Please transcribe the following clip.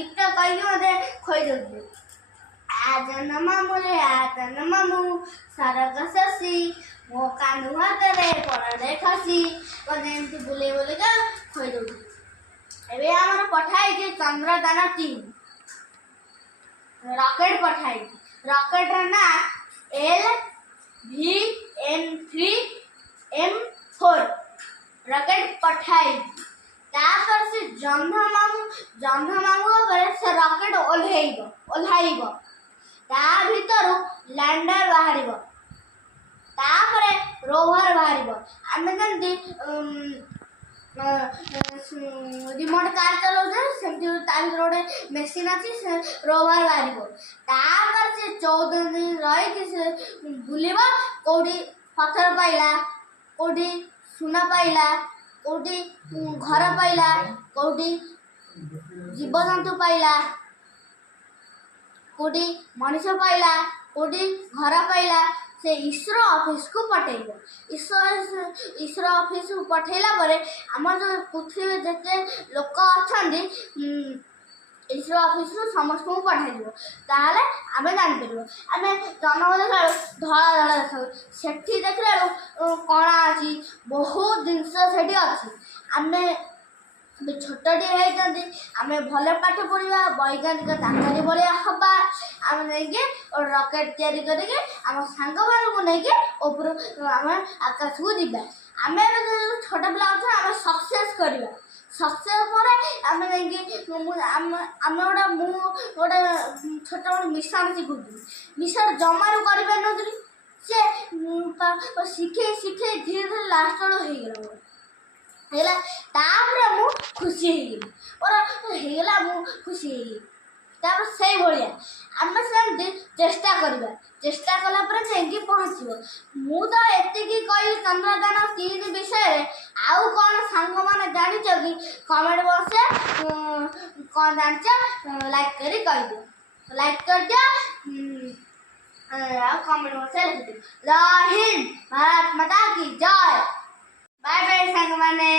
गीत कही मत खोई दे आजन मामू रे आजन मामू सरग शशि मो कानू हाथ रे पड़े खसी कदे एमती बुले बुलेका खोई दे एबे हमर पठाई जे चंद्रयान 3 रॉकेट पठाई रॉकेट रा ना LVN3M4 रॉकेट पठाई तापर से जन्म मामू पर से रॉकेट ओल्हाइबो ता भीतर लैंडर बाहरिबो तापर रोवर बाहरिबो आमे जंती रिमोट कार चलाउछे सेमती ता भीतर गोटे मेसिन अछि से रोवर बाहरिबो तापर से 14 दिन रही कि से बुलिबो कोडी पत्थर पाइला कोडी सुना पाइला कोडी घर पाइला कोडी जीव जंतु पाइला कोडी मनुष्य पाइला कोडी घर पाइला से इसरो ऑफिस को पठेइबो इसरो ऑफिस को पठेला परे हमर जो पृथ्वी जते लोक अछंदी इसरो ऑफिस रो समस्त को पठाइबो ताले आमे जान परबो आमे जनमद काल धळा धळा देखौ सेठी देखला कोणा अछि बहुत जिंस सेठी अछि आमे छोटटी है आमे भले पाठ पढ़ा वैज्ञानिक डाक्तारी भाया हवा आम नहीं रॉकेट तैयारी करके आम सांग को लेकिन ऊपर आम आकाश को जीवा आम छोट पिला अच्छा आम सक्सेस करवा सक्सेस पर आम आम गोटे छोट मोट मिशन शिखुदी मिशन जमारू कर शिखे शिखे धीरे धीरे लास्ट हो गला हेला तापरे मु खुशी हेगली और हेगला मु खुशी हेगली तापर सही भलिया आमे सेमती चेष्टा करबा चेष्टा कला पर जेंकी पहुंचबो मु तो एते की कहि चंद्रयान 3 विषय रे आउ कोन सांग माने जानि छ कि कमेंट बॉक्स से कोन जानछ लाइक करी कहि दो लाइक कर दियो आ कमेंट बॉक्स से लिख दो जय हिंद भारत माता की जय बाय बाय सांग माने।